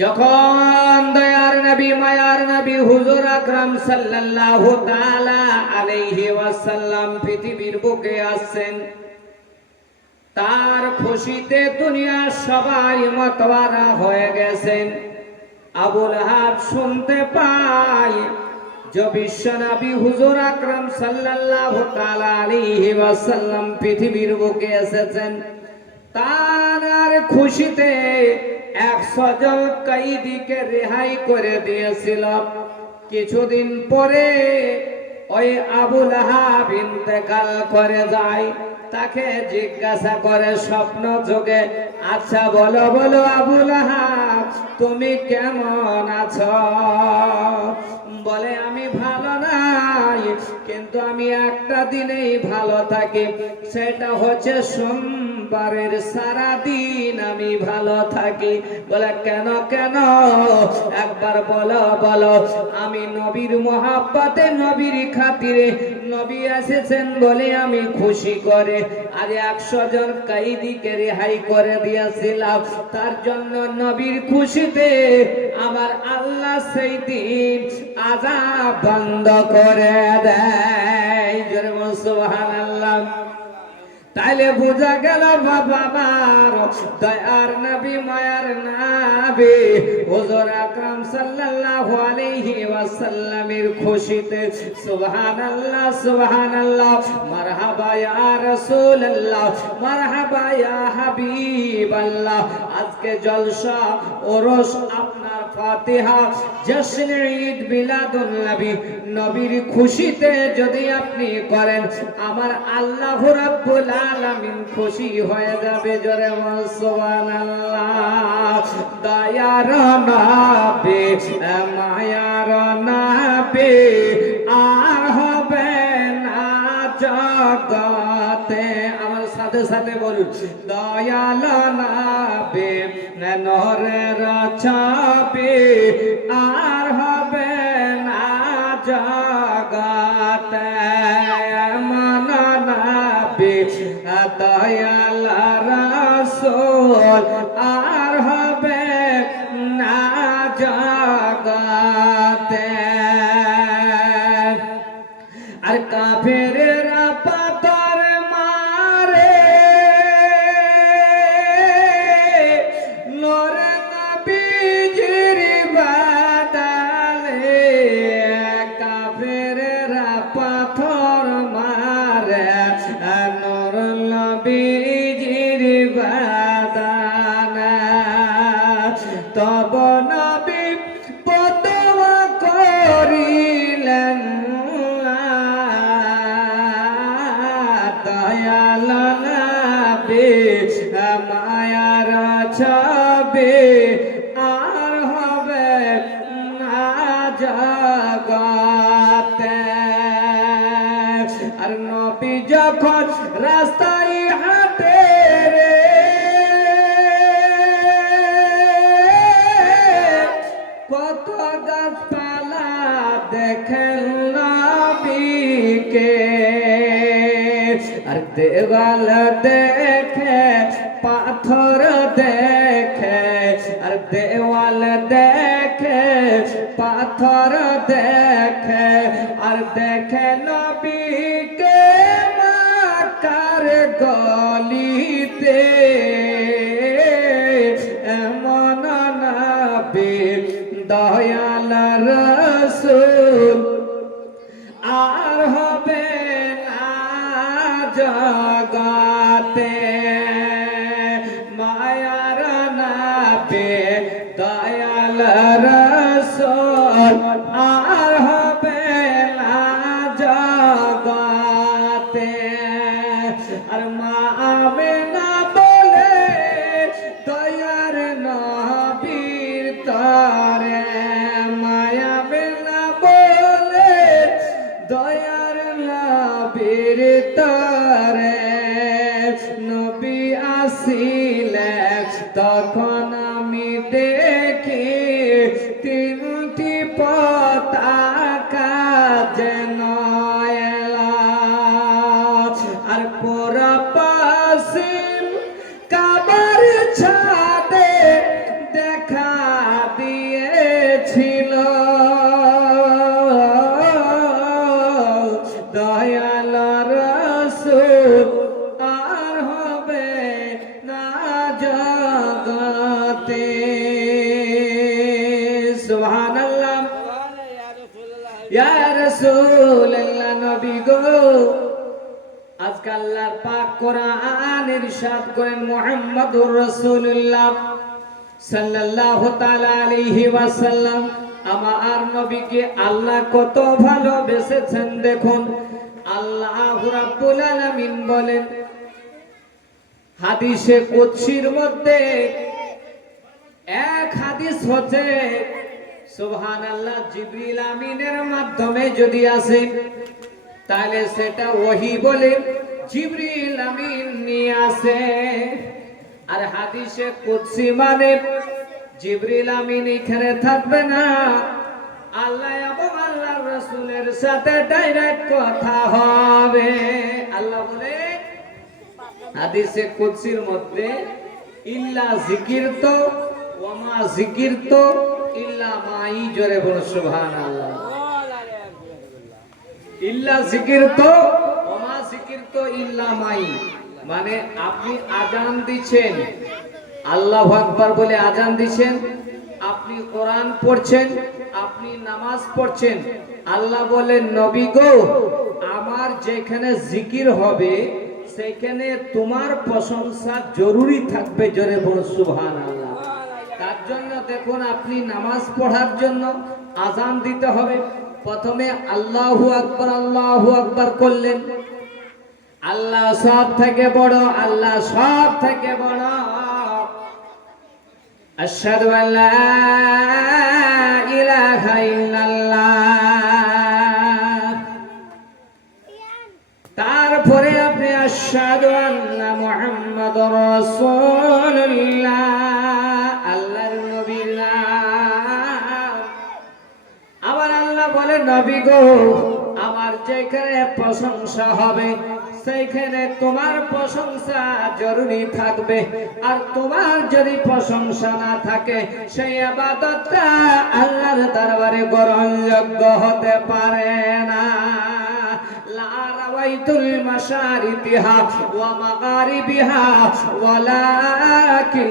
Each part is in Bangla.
যখন দয়ার নবী, মায়ার নবী হুজুর আকরাম সাল্লাল্লাহু তাআলা আলাইহি ওয়াসাল্লাম পৃথিবীর বুকে আসছেন, তার খুশিতে দুনিয়ার সবাই মতওয়ারা হয়ে গেছেন। আবুল হাব শুনতে পায় যে বিশ্বনবী হুজুর আকরাম সাল্লাল্লাহু তাআলা আলাইহি ওয়াসাল্লাম পৃথিবীর বুকে এসেছেন। তার খুশিতে একশো জন কয়েদিকে রেহাই করে দিয়েছিল কিছুদিন পরে ওই আবুল আহাব ইন্তেকাল করে যায়। তাকে জিজ্ঞাসা করে স্বপ্ন যোগে আচ্ছা বলো বলো আবুল আহাব তুমি কেমন আছো? বলে, আমি ভালো নাই, কিন্তু আমি একটা দিনেই ভালো থাকি। সেটা হচ্ছে সোমবারের সারা দিন আমি ভালো থাকি। বলে, কেন কেন? একবার বলো বলো। আমি নবীর মহাব্বাতে, নবীর খাতিরে নবী এসেছেন বলে আমি খুশি করে। আর একশো জন কাইদিকে রেহাই করে দিয়েছিলাম। তার জন্য নবীর খুশিতে আমার আল্লাহ সেই দিন আজাব বন্ধ করে দেয়। তাইলে বোঝা গেল বাবা আমার। দয়ার নবী, মায়ার নাবি। হুজুর আকরাম সাল্লাল্লাহু আলাইহি ওয়াসাল্লামের খুশিতে সুবহানাল্লাহ সুবহানাল্লাহ। মারহাবা ইয়া রাসূলুল্লাহ, মারহাবা ইয়া হাবিবাল্লাহ। আজকে জলসা, ওরস আপনার ফাতিহা জশ্ন ঈদ মিলাদুন নবী। নবীর খুশিতে যদি আপনি করেন, আমার আল্লাহ রাব্বুল আলামিন খুশি হয়ে যাবে জোরে সুবহানাল্লাহ। দয়ার নবী, মায়ার নবী, আর হবে না জগতে। আমার সাথে সাথে বলুন, দয়াল নাবে নরের ছাপে আর হবে না জগতে। মন নাবি দয়াল রসোল যখন রাস্তায় হাঁটে রে, কত গাছপালা দেখেন নবীকে। আর দেওয়াল দেখে, পাথর দেখে, আর দেওয়াল দেখে, পাথর দেখে, আর দেখে নবীকে গলিতে এমন নবী দয়াল রসুল। কোরআন ইরশাদ করেন মুহাম্মদুর রাসূলুল্লাহ সাল্লাল্লাহু তাআলা আলাইহি ওয়াসাল্লাম। আমার নবীকে আল্লাহ কত ভালোবেসেছেন দেখুন। আল্লাহ রাব্বুল আলামিন বলেন, হাদিসে কুদসির মধ্যে এক হাদিস হচ্ছে জিবরিল আমিনের মাধ্যমে যদি আসে, তাহলে সেটা ওহি বলে জিবরিল আমিন নিয়ে আসে। আর হাদিসে কুদসি মানে জিবরিল আমিন এখানে থাকবে না। আল্লাহ এবং আল্লাহ রসুলের সাথে ডাইরেক্ট কথা হবে। আল্লাহ বলে হাদিসে কুদসির মধ্যে ইল্লা জিকির তো ওমা জিকির তো ইল্লা মাই জোরে বল সুবহানাল্লাহ। ইল্লা জিকির তো তো ইল্লা মাই। মানে আপনি আজান দিচ্ছেন। আল্লাহু আকবার বলে আজান দিচ্ছেন। আপনি কোরআন পড়ছেন, আপনি নামাজ পড়ছেন। আল্লাহ বলেন নবী গো, আমার যেখানে জিকির হবে, সেখানে তোমার প্রশংসা জরুরি থাকবে জোরে বড় সুবহান আল্লাহ তার জন্য দেখুন, আপনি নামাজ পড়ার জন্য আজান দিতে হবে। প্রথমে আল্লাহু আকবর আল্লাহু আকবর করলেন। আল্লাহ সব থেকে বড়, আল্লাহ সব থেকে বড়। আশহাদু আল্লা ইলাহা ইল্লাল্লাহ। তারপরে আপনি আশহাদু আন্না মুহাম্মাদুর রাসূলুল্লাহ, আল্লাহর নবীর আবার আল্লাহ বলে, নবী গো, আমার যেখানে প্রশংসা হবে সেইখানে তোমার প্রশংসা জরুরি থাকবে। আর তোমার যদি প্রশংসা না থাকে, সেই আবাদতটা আল্লাহর দরবারে গ্রহণযোগ্য হতে পারে না। মাশারিবিহা ওয়া মাগারিবিহা ওয়ালাকিন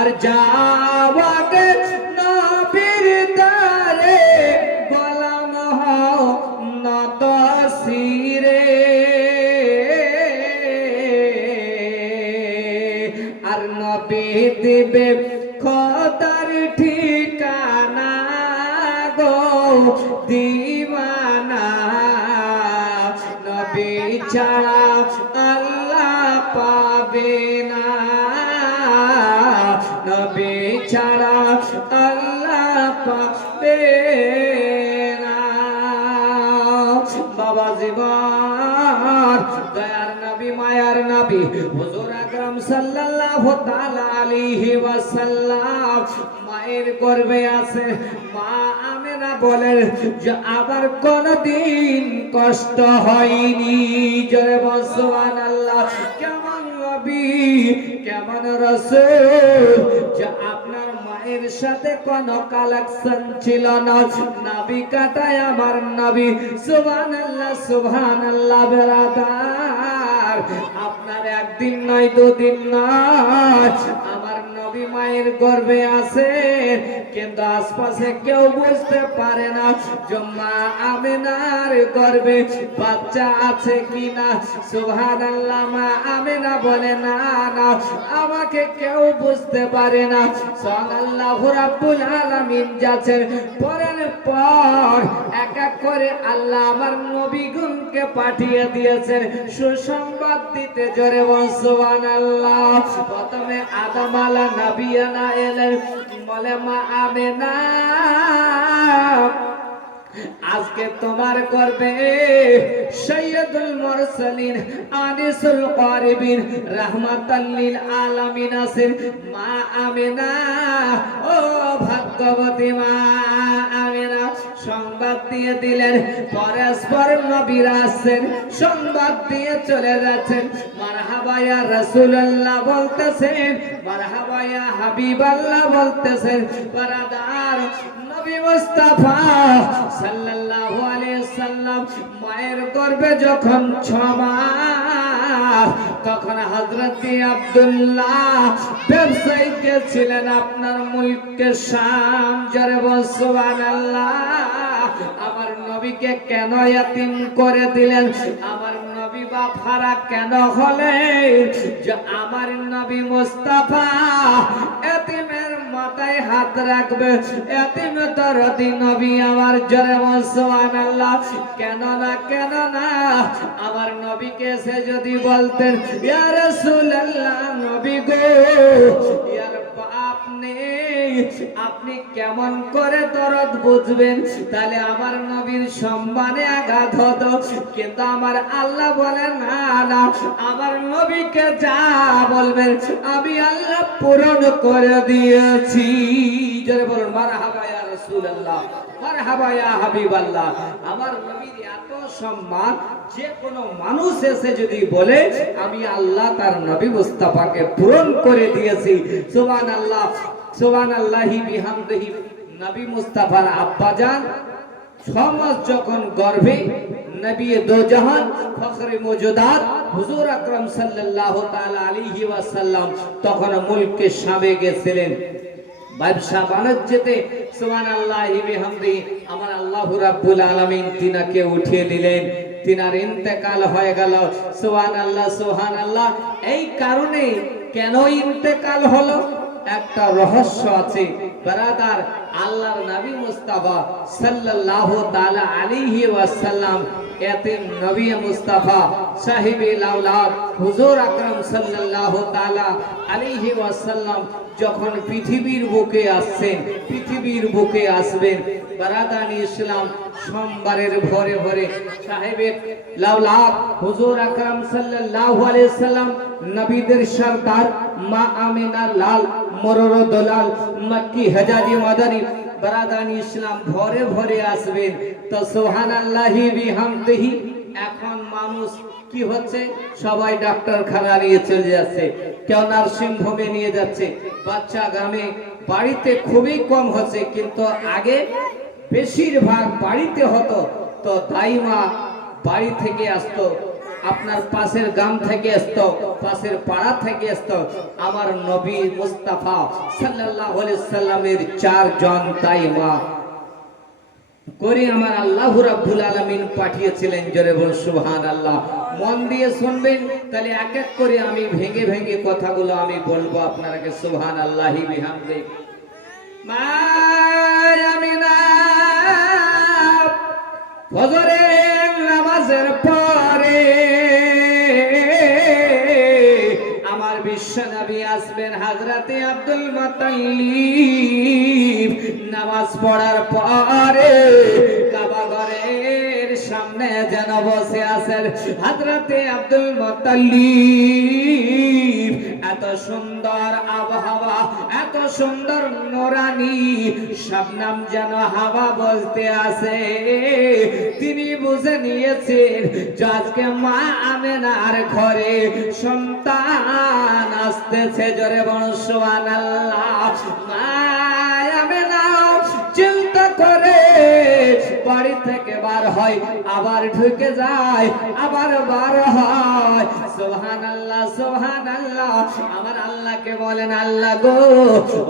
আর যাওয়াকে নবী। হুজুর আকরাম সাল্লাল্লাহু তাআলা আলাইহি ওয়াসাল্লাম মায়ের গর্ভে আছে। মা আমেনা বলেন যে আবার কোনদিন কষ্ট হয়নি। জয় বসওয়ান আল্লাহ কেমন নবী, কেমন রসুল যে, আপনার মায়ের সাথে কোনো কালেকশন ছিল না। নবী কাটায় আমার নবী। সুবহানাল্লাহ সুবহানাল্লাহ, বেরাদার। আপনার একদিন নয় দুদিন নয় আমার নবী মায়ের গর্ভে আছে কিন্তু আশপাশে কেউ বুঝতে পারে না যে মা আমিনার গর্ভে বাচ্চা আছে কিনা। সুবহানাল্লাহ, মা আমিনা বলে, না না, আমাকে কেউ বুঝতে পারে না। রাব্বুল আলামিন পরের পর এক এক করে আল্লাহ আমার নবীগুনকে পাঠিয়ে দিয়েছেন। সুসংবাদ দিতে জোরে বল, সুবহানাল্লাহ। প্রথমে আদম আলা নবিয়ানা এলে বলে মা আমেনা আজকে তোমার করবে সৈয়দুল মুরসালিন, আনিসুল কারিবিন, রাহমাতাল লিল আলামিন আছেন। মা আমেনা, ও ভাগ্যবতী মা। সংবাদ দিয়ে দিলেন, পরস্পর নবীরা আসছেন সংবাদ দিয়ে চলে যাচ্ছেন। মারহাবা ইয়া রাসূলুল্লাহ বলতেছেন, মারহাবা ইয়া হাবিবাল্লাহ বলতেছেন সাল্লাম মায়ের গর্ভে যখন তখন হযরত আব্দুল্লাহ ব্যবসায়ীকে ছিলেন আপনার মুলকে শাম, জরে বল সুবহানাল্লাহ। আমার নবীকে কেন ইয়াতিম করে দিলেন? আমার নবী বাফারা কেন হলেন? যে আমার নবী মুস্তাফা এতিমের মাথায় হাত রাখবে। এতিম দরদি নবী আমার জরে সুবহানাল্লাহ। কেন না কেন না আমার নবীকে সে যদি বলতেন, ইয়া রাসূলুল্লাহ নবী গো, ইয়ার আপনি কেমন করে দরদ বুঝবেন? তাহলে আমার নবীর সম্মানে আঘাত হতো। কিন্তু আমার আল্লাহ বলে না না, আমার নবীকে যা বলবেন, আমি আল্লাহ পূরণ করে দিয়েছি। জোরে বলুন, মারহাবা ইয়া রাসূলুল্লাহ, মারহাবা ইয়া হাবিবাল্লাহ। আমার নবীর এত সম্মান, যে কোনো মানুষ এসে যদি বলে, আমি আল্লাহ তার নবী মুস্তাফাকে পূরণ করে দিয়েছি। সুবহানাল্লাহ সুবহানাল্লাহি বিহামদিহি নবী মুস্তাফার মাস যখন গর্ভে নবী দোজাহান, ফখরে মজুদাত, হুজুর আকরাম তাআলা আলাইহি ওয়াসাল্লাম তখন মুলকে শামে গেছিলেন। ব্যবসা বাণিজ্যতে আমার আল্লাহ রাব্বুল আলামিন তিনাকে উঠিয়ে দিলেন। তিনার ইন্তেকাল হয়ে গেল। সুবহানাল্লাহ সুবহানাল্লাহ। এই কারণে কেন ইন্তেকাল হলো? একটা রহস্য আছে। বারাদার আল্লাহর নবী মুস্তাফা সাল্লাল্লাহু তাআলা আলাইহি ওয়াসাল্লাম, এতিম নবী মুস্তাফা সাহিবে লাউলাদ হুজুর আকরাম সাল্লাল্লাহু তাআলা আলাইহি ওয়াসাল্লাম যখন পৃথিবীর বুকে আসছেন, পৃথিবীর বুকে আসবেন বারাদানি ইসলাম সোমবারের ভরে ভরে। সাহেবের হুজুর আকরাম সাল্লাল্লাহু মা আমিনা লাল ভরে আসবেন। তো সুবহানাল্লাহি এখন মানুষ কি হচ্ছে? সবাই ডাক্তার খানা নিয়ে চলে যাচ্ছে, কেউ নার্সিং হোমে নিয়ে যাচ্ছে। বাচ্চা গ্রামে বাড়িতে খুবই কম হচ্ছে, কিন্তু আগে বেশিরভাগ বাড়িতে হতো, তো দাইমা বাড়ি থেকে আসতো, আপনার পাশের গ্রাম থেকে আসতো, পাশের পাড়া থেকে আসতো। আমার নবী মুস্তাফা আলাইহি সাল্লামের চারজন দাইমা। করে আমার আল্লাহ রাব্বুল আলামিন পাঠিয়েছিলেন, জোরে বল সুবহানাল্লাহ। মন দিয়ে শুনবেন, তাহলে এক এক করে আমি ভেঙে ভেঙে কথাগুলো আমি বলব আপনারাকে, সুবহানাল্লাহি বিহামদি মা ফজরের নামাজের পরে আমার বিশ্ব নবী আসবেন হাজরাতে আব্দুল মুতাল্লিব। নামাজ পড়ার পরে কাবা ঘরের সামনে যেন বসে আছেন হাজরাতে আব্দুল মুতাল্লিব। এত সুন্দর আবহাওয়া, এত সুন্দর নোরানি, শবনম যেন হাওয়া বলতে আসে তিনি বুঝে নিয়েছেন যে আজকে মা আমেনার ঘরে সন্তান আসতেছে। জোরে বংশ আল্লাহ বাড়ি থেকে বার হয়, আবার ঢুকে যায়, আবার বার হয়। সোহান আল্লাহ সোহান আল্লাহ আমার আল্লাহকে বলেন, আল্লাহ গো,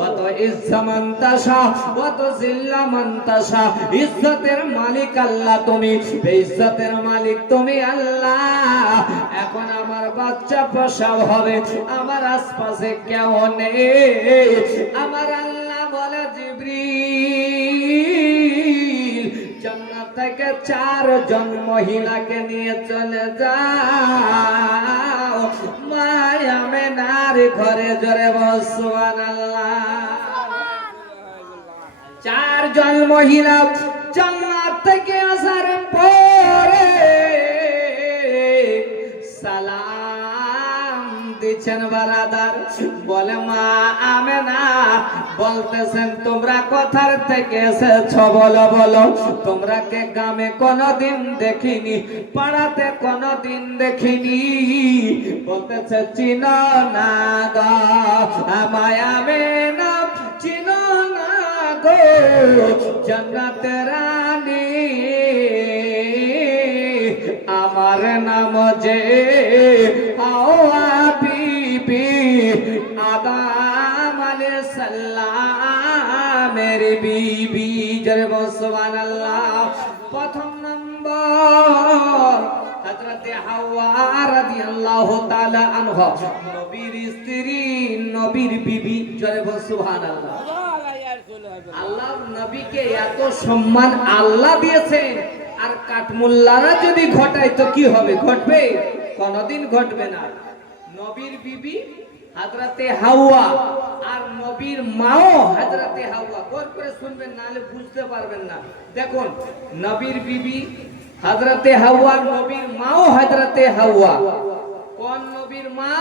অত ইজ্জামান্তাসা অত জিল্লামান্তাসা ইজ্জতের মালিক আল্লাহ তুমি ইজ্জতের মালিক তুমি আল্লাহ। এখন আমার বাচ্চা প্রসব হবে, আমার আশপাশে কেউ নেই। আমার আল্লাহ বলে, জিবরিল থেকে চারজন মহিলাকে নিয়ে চলে যাও। মায়া মেনার ঘরে জরে বসবান চারজন মহিলা জান্নাত থেকে আসার পরে সালাম দিচ্ছেন বারাদার? বলে, মা আমেনা, বলতেছেন, তোমরা কথার থেকে এসেছ, বলো বলো। তোমরা কে গ্রামে কোনোদিন দেখিনি, পাড়াতে কোনোদিন দেখিনি। বলতেছে, চিন না গো, আমায় আমেনা, চিন না গো জন্নত রানী। আমার নাম যে বিবি জরে বসবান আল্লাহ। প্রথম নম্বর, হযরতে হাওয়া রাদিয়াল্লাহু তাআলা আনহা। নবীর স্ত্রী, নবীর বিবি জরে সুবহানাল্লাহ আল্লাহ। নবীকে এত সম্মান আল্লাহ দিয়েছেন। আর কাঠমুল্লারা যদি ঘটায় তো কি হবে? ঘটবে? কোনদিন ঘটবে না। নবীর বিবি হাজরাতে হাওয়া আর নবীর মাও হাজরাতে হাওয়া। গর করে শুনবেন নালে বুঝতে পারবেন না। দেখুন, নবীর বিবি হাজরাতে হাওয়া নবীর মাও হাজরাতে হাওয়া। কোন নবীর মা?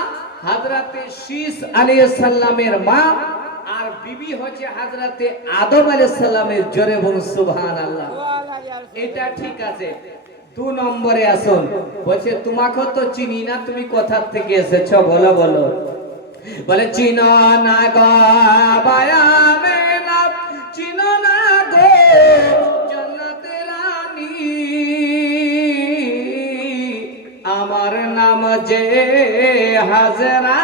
হাজরাতে শীষ আলাইহিস সালামের মা। আর বিবি হচ্ছে হাজরাতে আদম আলাইহিস সালামের জোরে বলুন, সুবহানাল্লাহ। এটা ঠিক আছে। দু নম্বরে আসুন। বলছে তোমাকে তো চিনি না, তুমি কোথা থেকে এসেছ? বলো বলো। বলে, চিন না গো আমার নাম যে হাজরা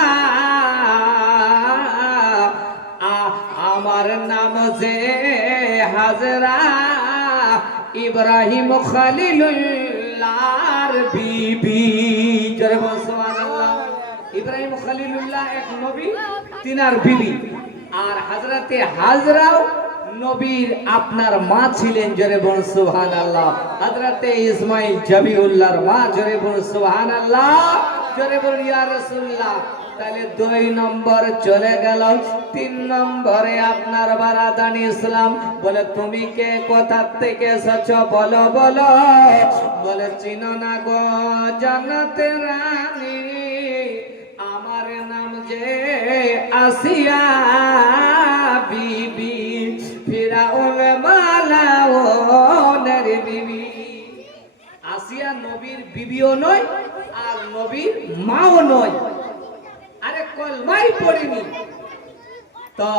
আমার নাম যে হাজরা, ইব্রাহিম খালিলুল্লাহর বিবি। জোরে সুবহানাল্লাহ ইব্রাহিম খালিলুল্লাহ এক নবী, তিনার বিবি। আর হাজরাতে হাজরাও নবীর আপনার মা ছিলেন, জোরে বল সুবহানাল্লাহ। হাজরাতে ইসমাইল জবিউল্লাহর মা, জোরে বল সুবহানাল্লাহ। জোরে বল ইয়া রাসূলুল্লাহ। তাহলে দুই নম্বর চলে গেল, তিন নম্বরে আপনার বারাদানি ইসলাম। বলে, তুমি কে? কোথা থেকে এসেছ? বলো বলো। বলে, চিনো না গো জান্নাতে রানী। যে আসিয়া বিবি, ফিরাউন মালাওনের বিবি। আসিয়া নবীর বিবিও নয়, আর নবীর মাও নয়। আরে কলমাই পড়িনি। তো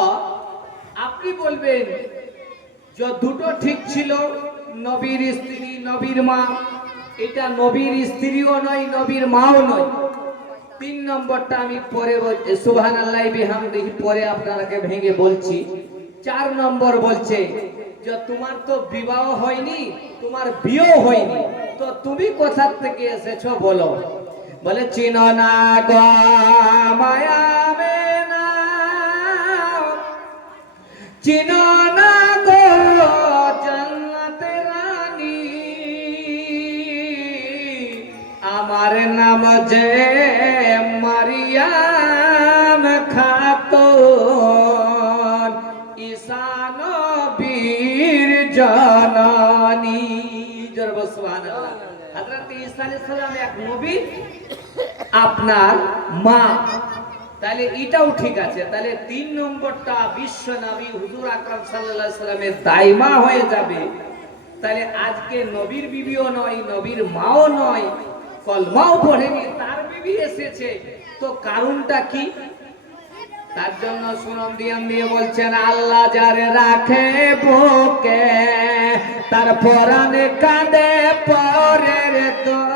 আপনি বলবেন যে দুটো ঠিক ছিল, নবীর স্ত্রী, নবীর মা, এটা নবীর স্ত্রীও নয়, নবীর মাও নয়। তিন নম্বরটা আমি পরে সুহান আল্লাহ বিহামদিহি, পরে আপনাকে ভেঙে বলছি। চার নম্বর বলছে যে, তোমার তো বিবাহ হয়নি, তোমার বিয়েও হয়নি। তো তুমি কোথা থেকে এসেছ বলো? বলে, চিনো না মায়া চিনো না গো, জান্নাতে রানী। আমার নাম যে আপনার মা। তাহলে এটাও ঠিক আছে। তাহলে তিন নম্বরটা বিশ্ব নবী হুজুর আকরাম আলাইহি সাল্লামের দাইমা হয়ে যাবে। তাহলে আজকে নবীর বিবিও নয়, নবীর মাও নয়, কলমাও পড়েনি, তার বিবি এসেছে। তো কারণটা কি? তার জন্য সুনম দিয়ান দিয়ে বলছেন, আল্লাহ যারে রাখে বুকে, তার পরাণে কাঁদে পরের দোখে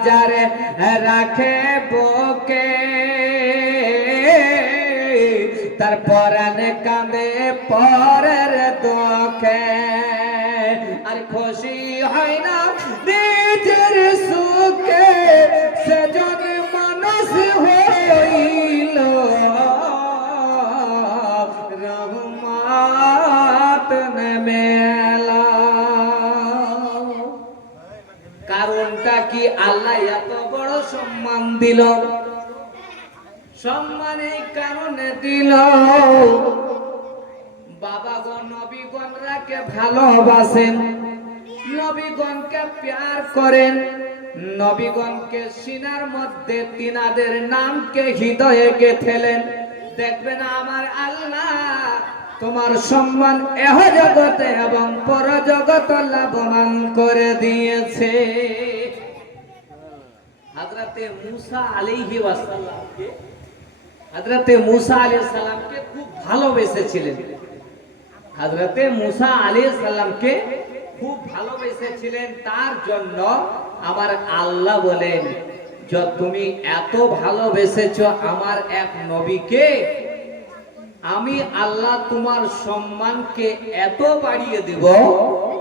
আল্লাহ রাখে বোকে তার পরাণে কাঁদে পরের দোখে। দিল। সম্মান এই কারণে দিল। বাবাগণ, নবীগণরাকে ভালোবাসেন। নবীগণকে প্যার করেন। নবীগণকে সিনার মধ্যে তিনাদের নামকে হৃদয়ে গেথেলেন। দেখবেন আমার আল্লাহ তোমার সম্মান এহ জগতে এবং পর জগত লাভবান করে দিয়েছে। হাজরাতে মুসা আলাইহি ওয়াসাল্লামকে হাজরাতে মুসা আলাইহিস সালামকে খুব ভালোবেসেছিলেন। হাজরাতে মুসা আলাইহিস সালামকে খুব ভালোবেসেছিলেন, তার জন্য আমার আল্লাহ বলেন তুমি এত ভালোবেসেছো আমার এক নবীকে, আমি আল্লাহ তোমার সম্মানকে এত বাড়িয়ে দেব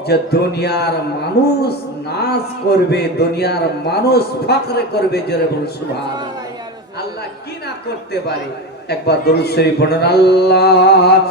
যে দুনিয়ার মানুষ নাচ করবে, দুনিয়ার মানুষ ফাঁকরে করবে, জোরে বল সুভান আল্লাহ কি না করতে পারে? একবার দরুদ শরীফ আল্লাহ